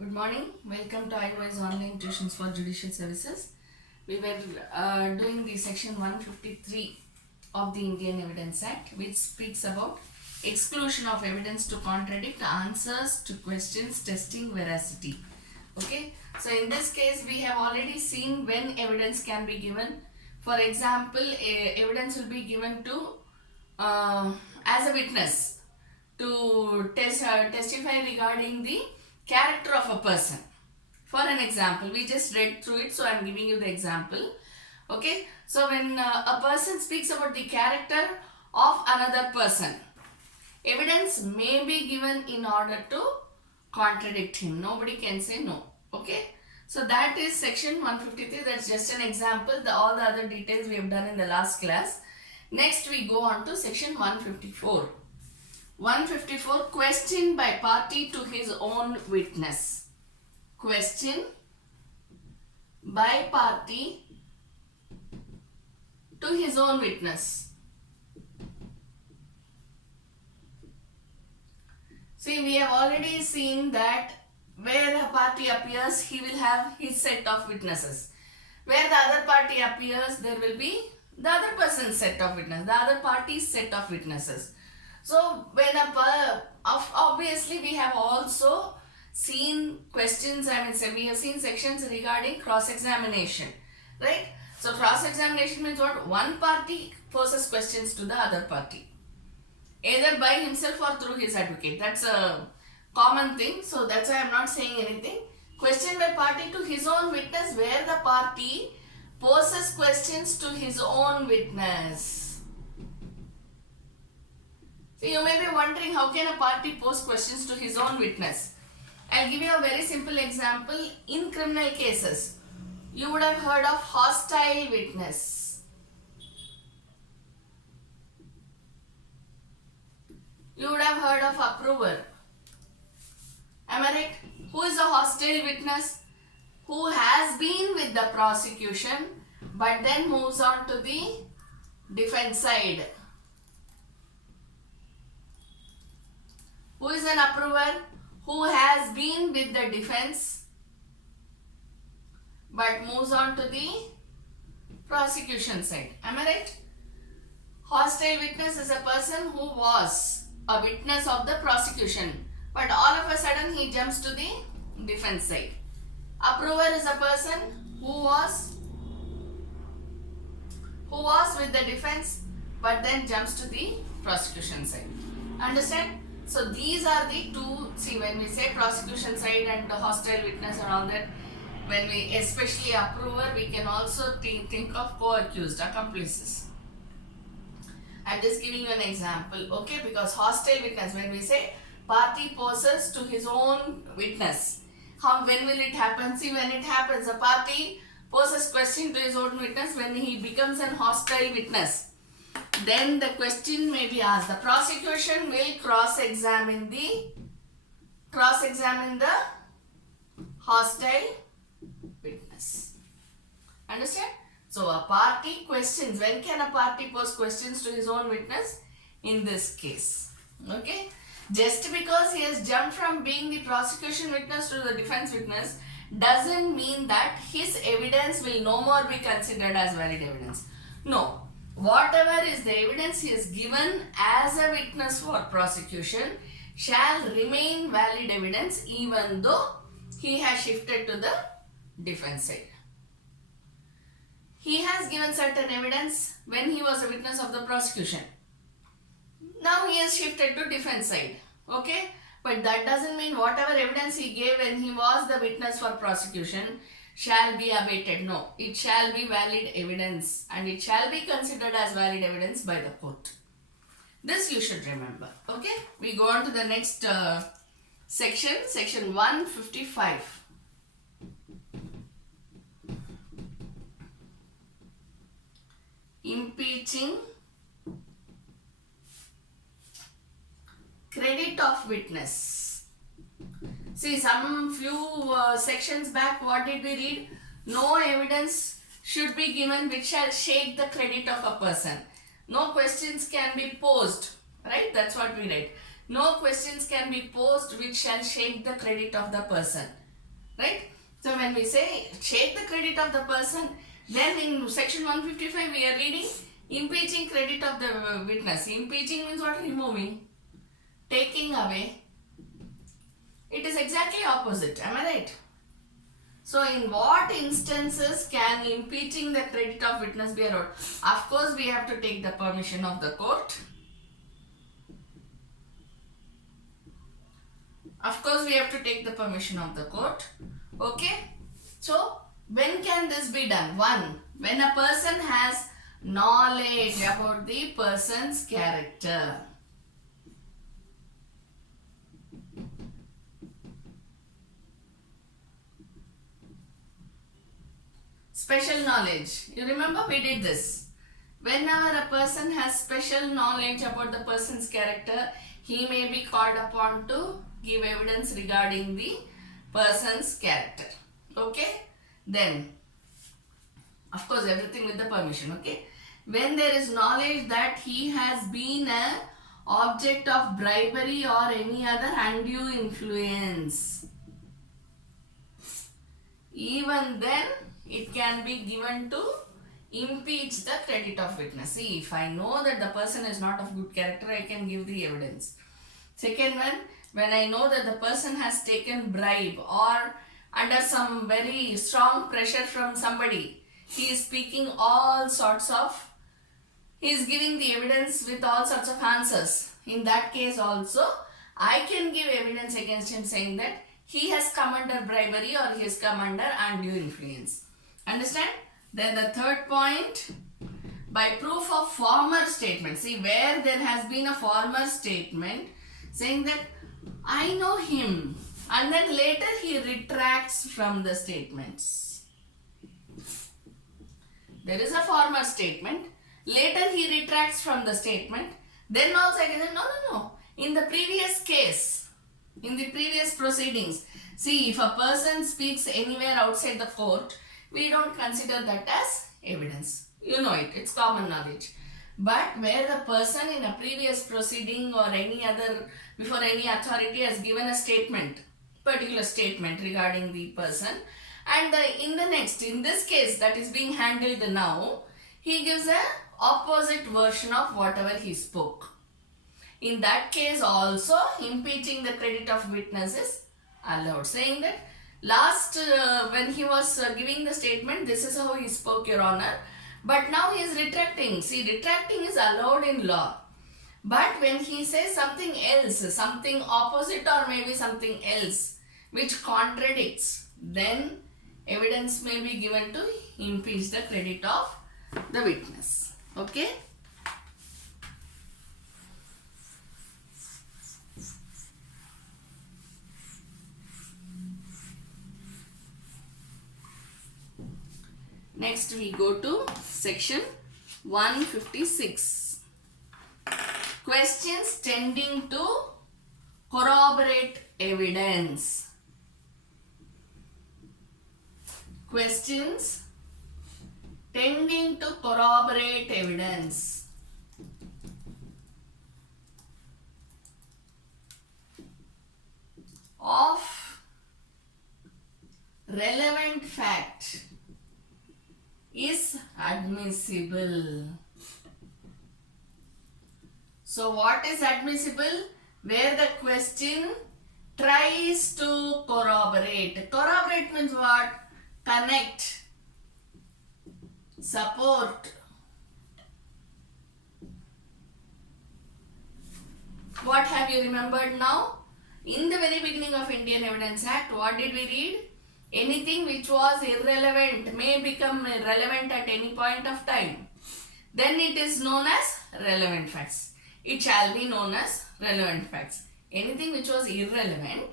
Good morning. Welcome to IOS Online Tuitions for Judicial Services. We were doing the section 153 of the Indian Evidence Act, which speaks about exclusion of evidence to contradict answers to questions testing veracity. Okay. So in this case, we have already seen when evidence can be given. For example, evidence will be given to as a witness to testify regarding the character of a person. For an example, we just read through it, so I am giving you the example. Okay, so when a person speaks about the character of another person, evidence may be given in order to contradict him. Nobody can say no. Okay, so that is section 153. That's just an example. All the other details we have done in the last class. Next we go on to section 154. 154, question by party to his own witness. Question by party to his own witness. See, we have already seen that where a party appears, he will have his set of witnesses. Where the other party appears, there will be the other person's set of witnesses, the other party's set of witnesses. So when obviously we have also seen questions, we have seen sections regarding cross-examination, right? So cross-examination means what? One party poses questions to the other party, either by himself or through his advocate. That's a common thing, so that's why I am not saying anything. Question by party to his own witness, where the party poses questions to his own witness. So you may be wondering, how can a party pose questions to his own witness? I'll give you a very simple example. In criminal cases, you would have heard of hostile witness. You would have heard of approver. Am I right? Who is a hostile witness? Who has been with the prosecution but then moves on to the defense side. Who is an approver? Who has been with the defense but moves on to the prosecution side. Am I right? Hostile witness is a person who was a witness of the prosecution, but all of a sudden he jumps to the defense side. Approver is a person who was with the defense but then jumps to the prosecution side. Understand? So these are the two. See, when we say prosecution side and the hostile witness and all that, when we especially approver, we can also think of co-accused, accomplices. I'm just giving you an example, okay? Because hostile witness, when we say party poses to his own witness, when will it happen? See, when it happens, a party poses question to his own witness when he becomes an hostile witness. Then the question may be asked. The prosecution will cross-examine the hostile witness. Understand? So a party questions. When can a party pose questions to his own witness? In this case. Okay? Just because he has jumped from being the prosecution witness to the defense witness doesn't mean that his evidence will no more be considered as valid evidence. No. Whatever is the evidence he is given as a witness for prosecution shall remain valid evidence even though he has shifted to the defense side. He has given certain evidence when he was a witness of the prosecution. Now he has shifted to defense side. Okay? But that doesn't mean whatever evidence he gave when he was the witness for prosecution shall be abated. No, it shall be valid evidence and it shall be considered as valid evidence by the court. This you should remember. Okay, we go on to the next section, section 155. Impeaching credit of witness. See, some few sections back, what did we read? No evidence should be given which shall shake the credit of a person. No questions can be posed, right? That's what we read. No questions can be posed which shall shake the credit of the person. right? So when we say take the credit of the person, then in section 155 we are reading impeaching credit of the witness. Impeaching means what? Removing, taking away. It is exactly opposite, am I right? So in what instances can impeaching the credit of witness be allowed? Of course we have to take the permission of the court. Of course we have to take the permission of the court. Okay. So when can this be done? One, when a person has knowledge about the person's character. Special knowledge. You remember we did this. Whenever a person has special knowledge about the person's character, he may be called upon to give evidence regarding the person's character. Okay. Then, of course, everything with the permission. Okay. When there is knowledge that he has been an object of bribery or any other undue influence, even then it can be given to impeach the credit of witness. See, if I know that the person is not of good character, I can give the evidence. Second one, when I know that the person has taken bribe or under some very strong pressure from somebody, he is speaking all sorts of, he is giving the evidence with all sorts of answers. In that case also, I can give evidence against him saying that he has come under bribery or he has come under undue influence. Understand? Then the third point, by proof of former statement. See, where there has been a former statement saying that I know him, and then later he retracts from the statements. There is a former statement, later he retracts from the statement, then also I can say no. In the previous case, in the previous proceedings, see, if a person speaks anywhere outside the court, we don't consider that as evidence. You know it, it's common knowledge. But where the person in a previous proceeding or any other, before any authority has given a statement, particular statement regarding the person, and in this case that is being handled now, he gives a opposite version of whatever he spoke. In that case also, impeaching the credit of witness is allowed, saying that when he was giving the statement, this is how he spoke, Your Honor, but now he is retracting. See, retracting is allowed in law. But when he says something else, something opposite or maybe something else which contradicts, then evidence may be given to impeach the credit of the witness. Okay? Next we go to section 156. Questions tending to corroborate evidence. Questions tending to corroborate evidence. Of relevant fact is admissible. So what is admissible? Where the question tries to corroborate. Corroborate means what? Connect, support. What have you remembered now? In the very beginning of Indian Evidence Act, what did we read? Anything which was irrelevant may become relevant at any point of time. Then it is known as relevant facts. It shall be known as relevant facts. Anything which was irrelevant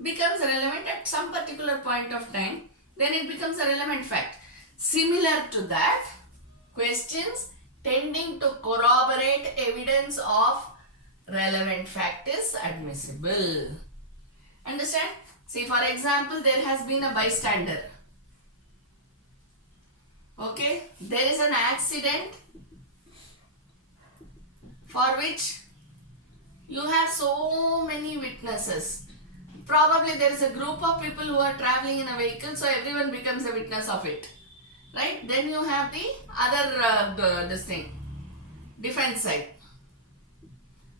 becomes relevant at some particular point of time. Then it becomes a relevant fact. Similar to that, questions tending to corroborate evidence of relevant fact is admissible. Understand? See, for example, there has been a bystander. Okay, there is an accident for which you have so many witnesses. Probably there is a group of people who are traveling in a vehicle, so everyone becomes a witness of it, right? Then you have the other this thing, defense side.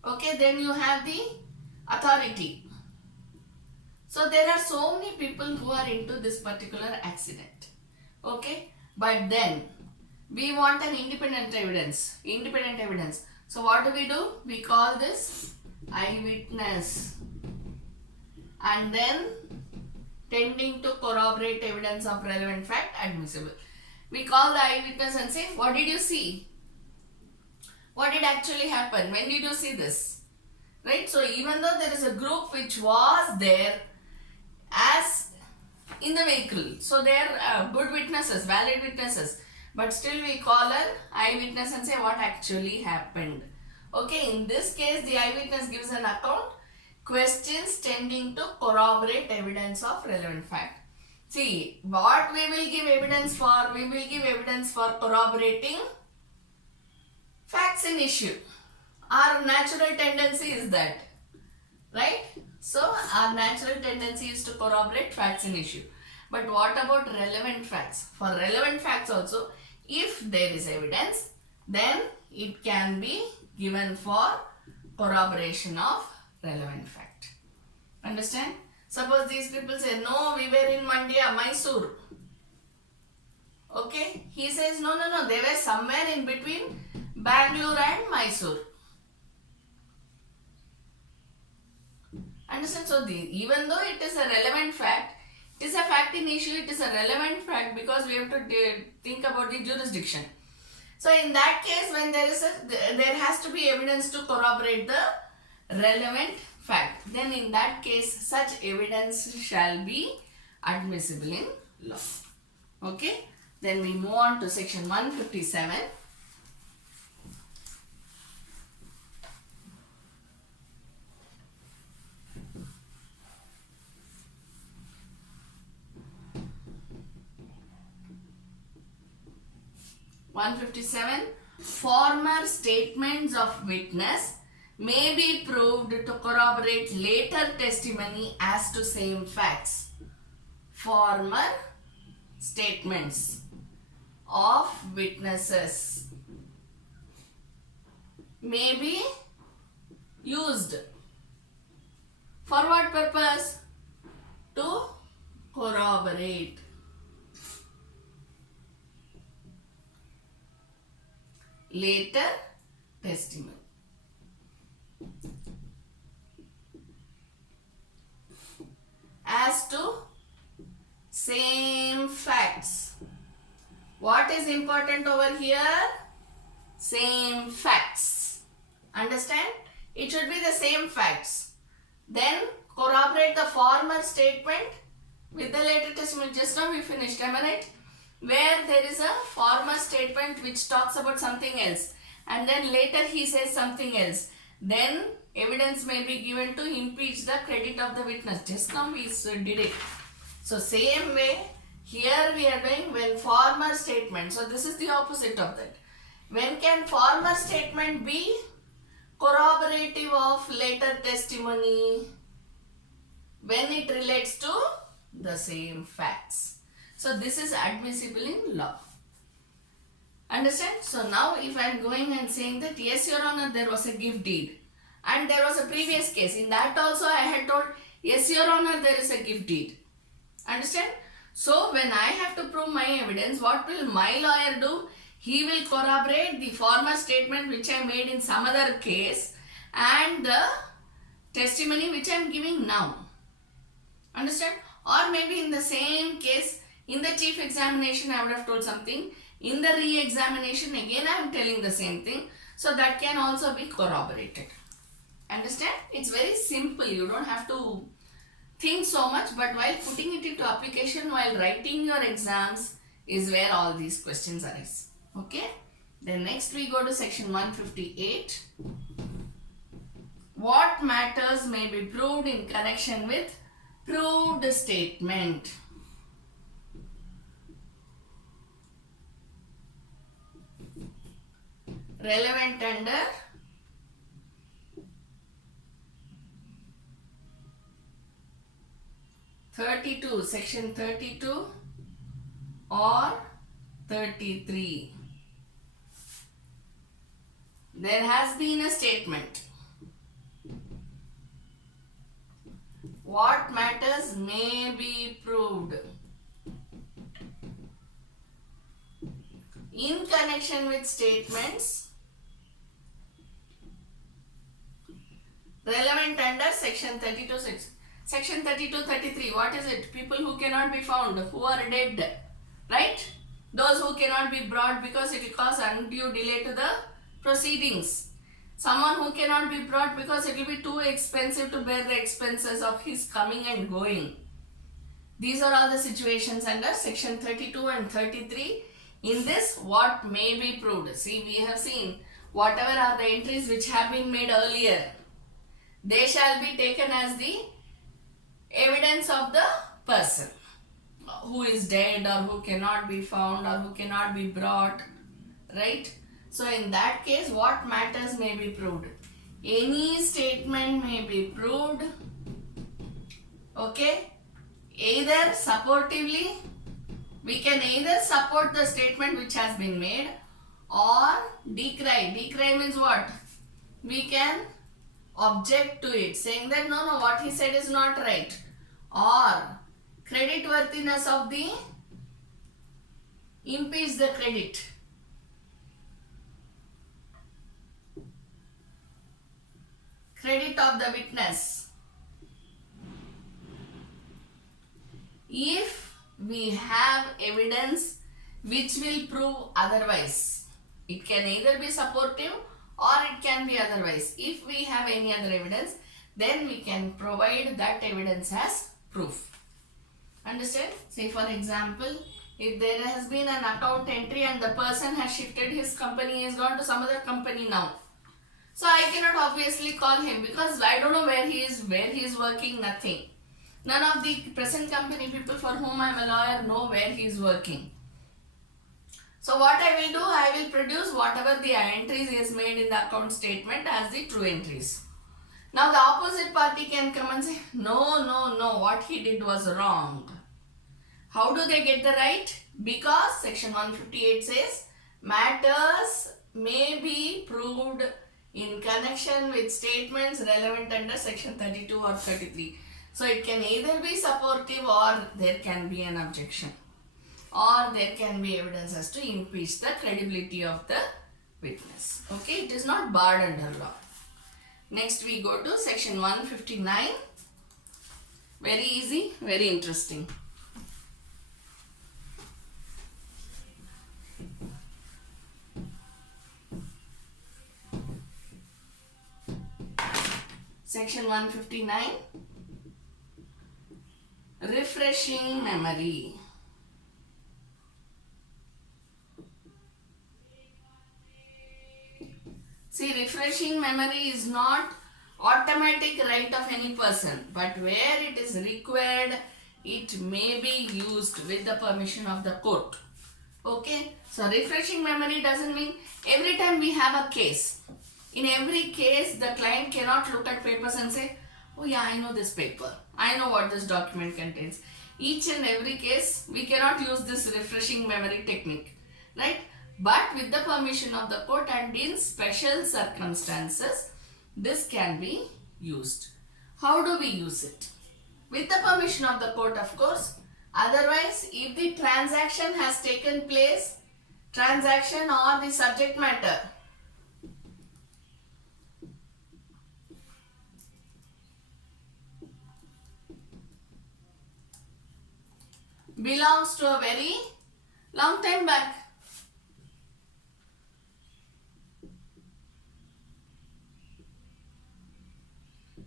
Okay, then you have the authority. So there are so many people who are into this particular accident. Okay, but then we want an independent evidence. So what do? We call this eyewitness, and then tending to corroborate evidence of relevant fact admissible. We call the eyewitness and say, what did you see? What did actually happen? When did you see this? Right? So even though there is a group which was there as in the vehicle, so they are good witnesses, valid witnesses, but still we call an eyewitness and say what actually happened. Okay, in this case the eyewitness gives an account, questions tending to corroborate evidence of relevant fact. See, what we will give evidence for? We will give evidence for corroborating facts in issue. Our natural tendency is that, right? So our natural tendency is to corroborate facts in issue. But what about relevant facts? For relevant facts also, if there is evidence, then it can be given for corroboration of relevant fact. Understand? Suppose these people say, no, we were in Mandya, Mysore. Okay? He says, no, they were somewhere in between Bangalore and Mysore. Understand? So, even though it is a relevant fact, it is a fact in issue, it is a relevant fact because we have to think about the jurisdiction. So, in that case, when there has to be evidence to corroborate the relevant fact, then in that case, such evidence shall be admissible in law. Okay? Then we move on to section 157. Former statements of witness may be proved to corroborate later testimony as to same facts. Former statements of witnesses may be used for what purpose? To corroborate later testimony. As to same facts. What is important over here? Same facts. Understand? It should be the same facts. Then corroborate the former statement with the later testimony. Just now we finished, am I right? Where there is a former statement which talks about something else and then later he says something else. Then evidence may be given to impeach the credit of the witness. Just now we did it. So same way here we are doing when former statement. So this is the opposite of that. When can former statement be corroborative of later testimony? When it relates to the same facts. So this is admissible in law. Understand? So now if I am going and saying that yes, Your Honor, there was a gift deed and there was a previous case. In that also I had told yes, Your Honor, there is a gift deed. Understand? So when I have to prove my evidence, what will my lawyer do? He will corroborate the former statement which I made in some other case and the testimony which I am giving now. Understand? Or maybe in the same case, in the chief examination I would have told something. In the re-examination again I am telling the same thing. So that can also be corroborated. Understand? It's very simple. You don't have to think so much, but while putting it into application, while writing your exams is where all these questions arise. Okay? Then next we go to section 158. What matters may be proved in connection with proved statement? Relevant under 32, section 32 or 33. There has been a statement. What matters may be proved in connection with statements relevant under section 32, section 32, 33. What is it? People who cannot be found, who are dead, right? Those who cannot be brought because it will cause undue delay to the proceedings. Someone who cannot be brought because it will be too expensive to bear the expenses of his coming and going. These are all the situations under section 32 and 33. In this, what may be proved? See, we have seen whatever are the entries which have been made earlier, they shall be taken as the evidence of the person who is dead or who cannot be found or who cannot be brought, right? So in that case, what matters may be proved. Any statement may be proved, okay? Either supportively, we can either support the statement which has been made or decry. Decry means what? We can object to it, saying that no, what he said is not right. Or credit worthiness of the, impeach the credit. Credit of the witness. If we have evidence which will prove otherwise, it can either be supportive or it can be otherwise. If we have any other evidence, then we can provide that evidence as proof. Understand? Say for example, if there has been an account entry and the person has shifted his company, he has gone to some other company now. So I cannot obviously call him because I don't know where he is working, nothing. None of the present company people for whom I am a lawyer know where he is working. So what I will do, I will produce whatever the entries he has made in the account statement as the true entries. Now the opposite party can come and say, no, what he did was wrong. How do they get the right? Because section 158 says, matters may be proved in connection with statements relevant under section 32 or 33. So it can either be supportive or there can be an objection. Or there can be evidence as to impeach the credibility of the witness. Okay, it is not barred under law. Next we go to section 159. Very easy, very interesting. Section 159. Refreshing memory. See, refreshing memory is not automatic right of any person, but where it is required, it may be used with the permission of the court. Okay, so refreshing memory doesn't mean every time we have a case. In every case, the client cannot look at papers and say, oh yeah, I know this paper. I know what this document contains. Each and every case, we cannot use this refreshing memory technique, right? But with the permission of the court and in special circumstances, this can be used. How do we use it? With the permission of the court, of course. Otherwise, if the transaction has taken place, transaction or the subject matter belongs to a very long time back.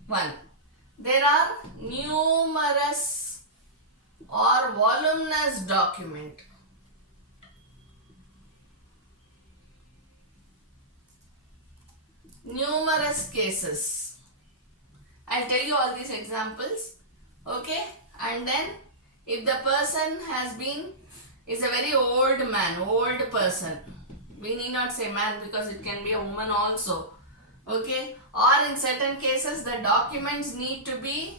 One, there are numerous or voluminous document. Numerous cases. I'll tell you all these examples. Okay, and then if the person is a very old man, old person, we need not say man because it can be a woman also. Okay, or in certain cases the documents need to be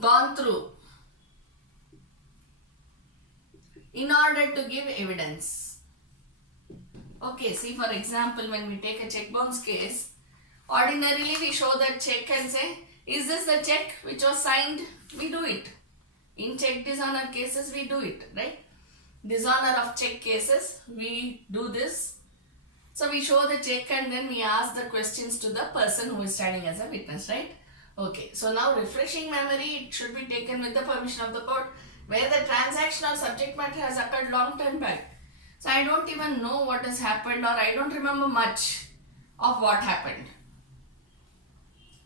gone through in order to give evidence. Okay, see for example, when we take a check bounce case, ordinarily we show that check and say, is this the check which was signed? We do it. In check dishonor cases, we do it, right? Dishonor of check cases, we do this. So we show the check and then we ask the questions to the person who is standing as a witness, right? Okay, so now refreshing memory, it should be taken with the permission of the court where the transaction or subject matter has occurred long time back. So I don't even know what has happened, or I don't remember much of what happened.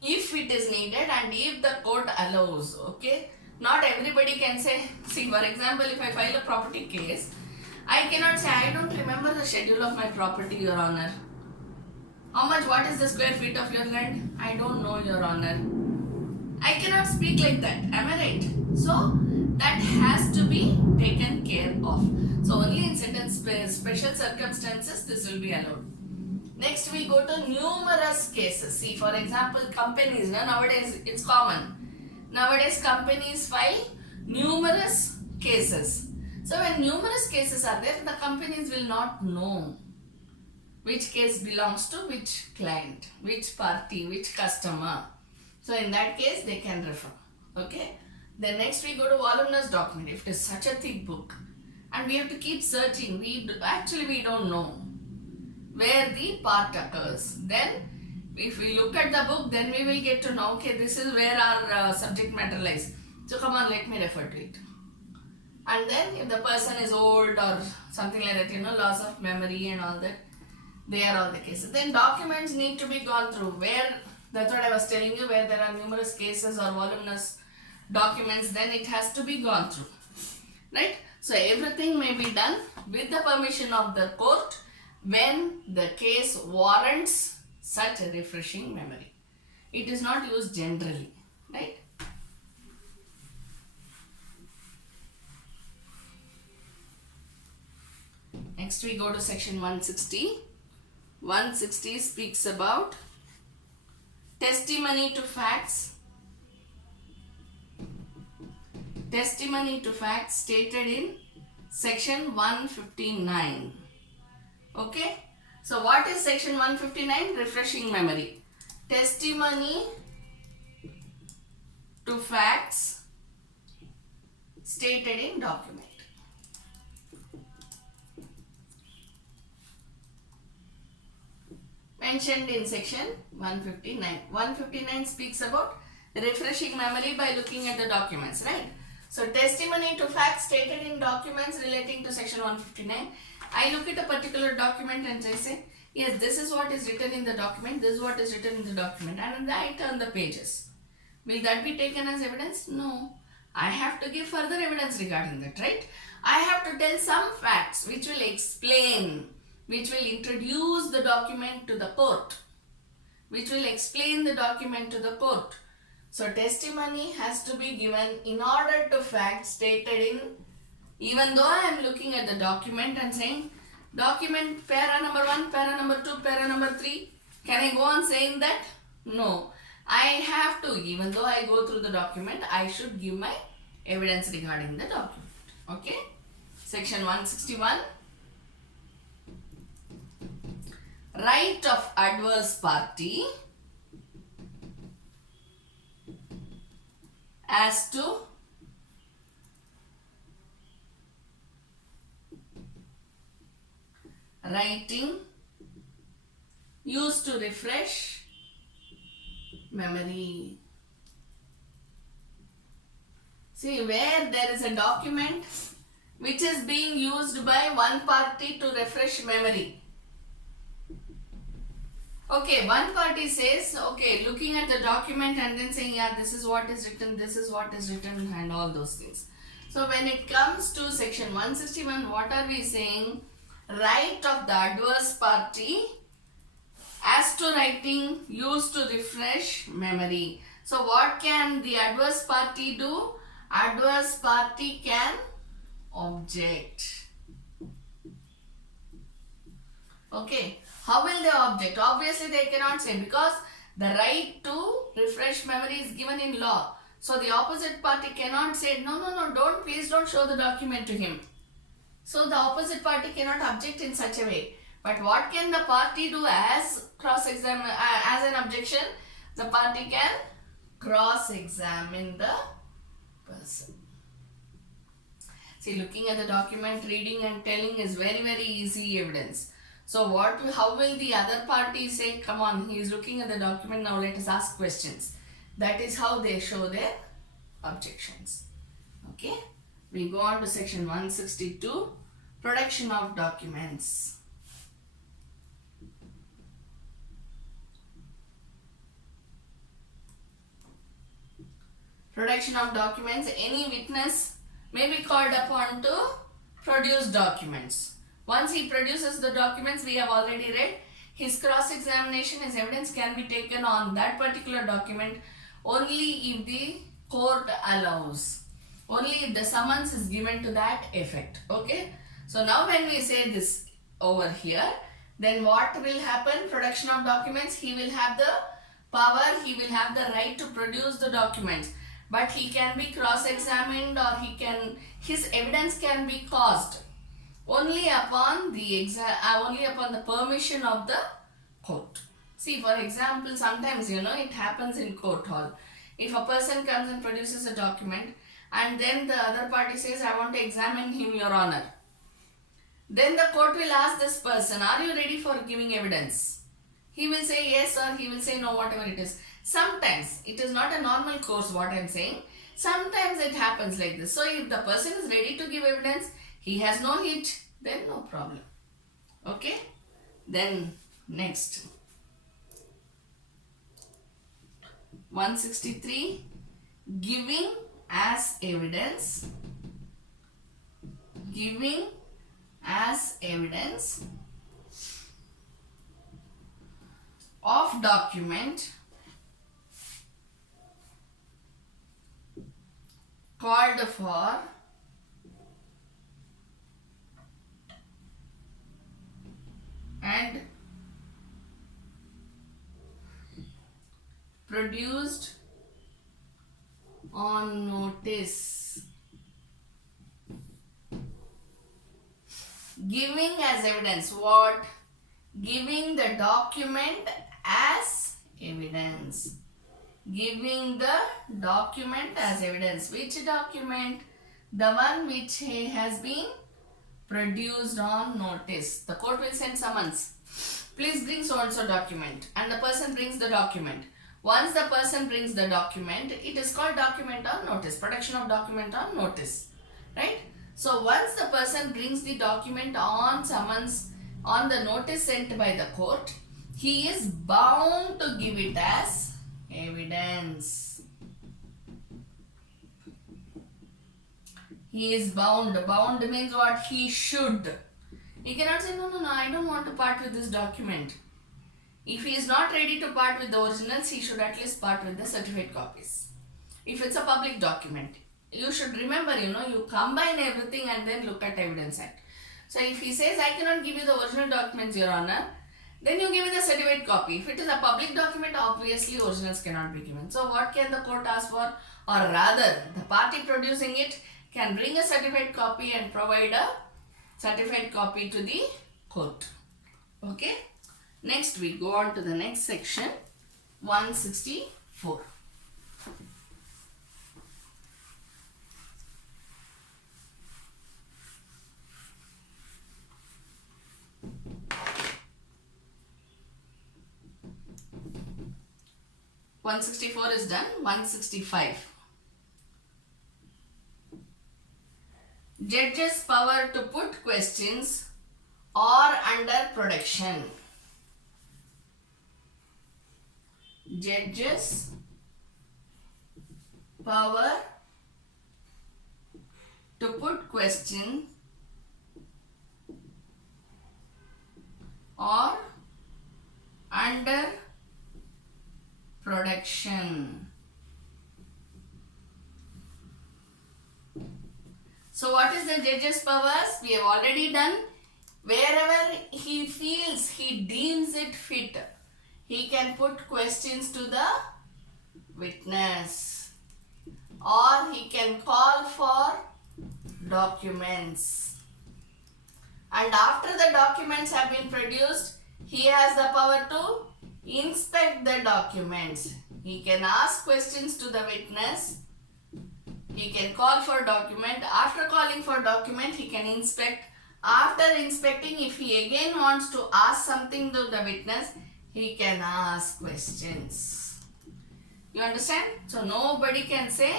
If it is needed and if the court allows, okay? Not everybody can say, see for example, if I file a property case, I cannot say, I don't remember the schedule of my property, Your Honor. How much, what is the square feet of your land? I don't know, Your Honor. I cannot speak like that, am I right? So, that has to be taken care of. So, only in certain special circumstances, this will be allowed. Next, we go to numerous cases. See, for example, companies, nowadays it's common. Nowadays, companies file numerous cases. So, when numerous cases are there, the companies will not know which case belongs to which client, which party, which customer. So, in that case, they can refer. Okay. Then next we go to voluminous document. If it is such a thick book and we have to keep searching, we don't know where the part occurs. Then if we look at the book, then we will get to know, okay, this is where our subject matter lies. So come on, let me refer to it. And then if the person is old or something like that, loss of memory and all that, they are all the cases. Then documents need to be gone through where, that's what I was telling you, where there are numerous cases or voluminous documents, then it has to be gone through, right? So everything may be done with the permission of the court when the case warrants such a refreshing memory. It is not used generally, right? Next we go to section 160. 160 speaks about testimony to facts. Testimony to facts stated in section 159. Okay. So what is section 159? Refreshing memory. Testimony to facts stated in document. Mentioned in section 159. 159 speaks about refreshing memory by looking at the documents, right? So testimony to facts stated in documents relating to section 159. I look at a particular document and I say, yes, this is what is written in the document, this is what is written in the document, and then I turn the pages. Will that be taken as evidence? No. I have to give further evidence regarding that, right? I have to tell some facts which will explain, which will introduce the document to the court, which will explain the document to the court. So testimony has to be given in order to facts stated in, even though I am looking at the document and saying, document para number 1, para number 2, para number 3, can I go on saying that? No. I have to, even though I go through the document, I should give my evidence regarding the document. Okay. Section 161. Right of adverse party as to writing used to refresh memory. See, where there is a document which is being used by one party to refresh memory. Okay, one party says, okay, looking at the document and then saying, yeah, this is what is written, this is what is written, and all those things. So when it comes to section 161, what are we saying? Right of the adverse party as to writing used to refresh memory. So what can the adverse party do? Adverse party can object. Okay. How will they object? Obviously they cannot say, because the right to refresh memory is given in law. So the opposite party cannot say, no, don't, please don't show the document to him. So the opposite party cannot object in such a way. But what can the party do as as an objection? The party can cross-examine the person. See, looking at the document, reading and telling is very, very easy evidence. So how will the other party say, come on, he is looking at the document, now let us ask questions. That is how they show their objections. Okay. We go on to section 162, production of documents. Production of documents. Any witness may be called upon to produce documents. Once he produces the documents, we have already read, his cross-examination, his evidence can be taken on that particular document only if the court allows. Only if the summons is given to that effect. Okay. So now when we say this over here, then what will happen? Production of documents, he will have the power, he will have the right to produce the documents. But he can be cross-examined, or his evidence can be caused only upon the permission of the court. See, for example, sometimes it happens in court hall. If a person comes and produces a document, and then the other party says, I want to examine him, Your Honor. Then the court will ask this person, are you ready for giving evidence? He will say yes, or he will say no, whatever it is. Sometimes, it is not a normal course what I am saying. Sometimes it happens like this. So if the person is ready to give evidence, he has no hit, then no problem. Okay. Then next. 163, giving as evidence. Giving as evidence of document called for and produced on notice. Giving as evidence. What? Giving the document as evidence. Giving the document as evidence. Which document? The one which has been produced on notice. The court will send summons. Please bring so and so document. And the person brings the document. Once the person brings the document, it is called document on notice. Production of document on notice. Right? So once the person brings the document on summons, on the notice sent by the court, he is bound to give it as evidence. He is bound. Bound means what? He should. He cannot say, no, I don't want to part with this document. If he is not ready to part with the originals, he should at least part with the certified copies. If it's a public document, you should remember, you combine everything and then look at Evidence Act. So if he says, I cannot give you the original documents, Your Honor, then you give me the certified copy. If it is a public document, obviously originals cannot be given. So what can the court ask for? Or rather, the party producing it can bring a certified copy and provide a certified copy to the court. Okay. Next we go on to the next section, 164. is done. 165. Judge's power to put questions or under production. Judge's power to put question or under production. So what is the judge's powers? We have already done. Wherever he feels, he deems it fit, he can put questions to the witness. or he can call for documents. And after the documents have been produced, he has the power to inspect the documents. He can ask questions to the witness. He can call for document. After calling for document, he can inspect. After inspecting, if he again wants to ask something to the witness, he can ask questions. You understand? So nobody can say,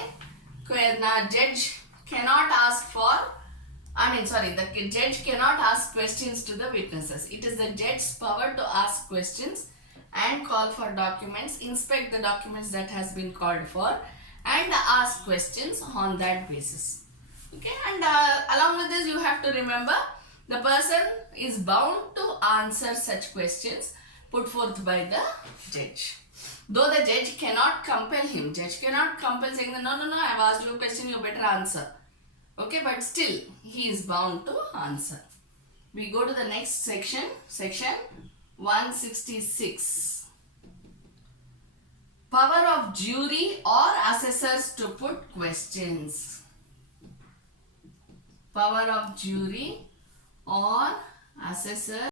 the judge cannot ask for, the judge cannot ask questions to the witnesses. It is the judge's power to ask questions and call for documents, inspect the documents that has been called for, and ask questions on that basis. Okay, and along with this, you have to remember the person is bound to answer such questions put forth by the judge. Though the judge cannot compel him, judge cannot compel saying, no, I have asked you a question, you better answer. Okay, but still he is bound to answer. We go to the next section, section 166. Power of jury or assessors to put questions. Power of jury or assessor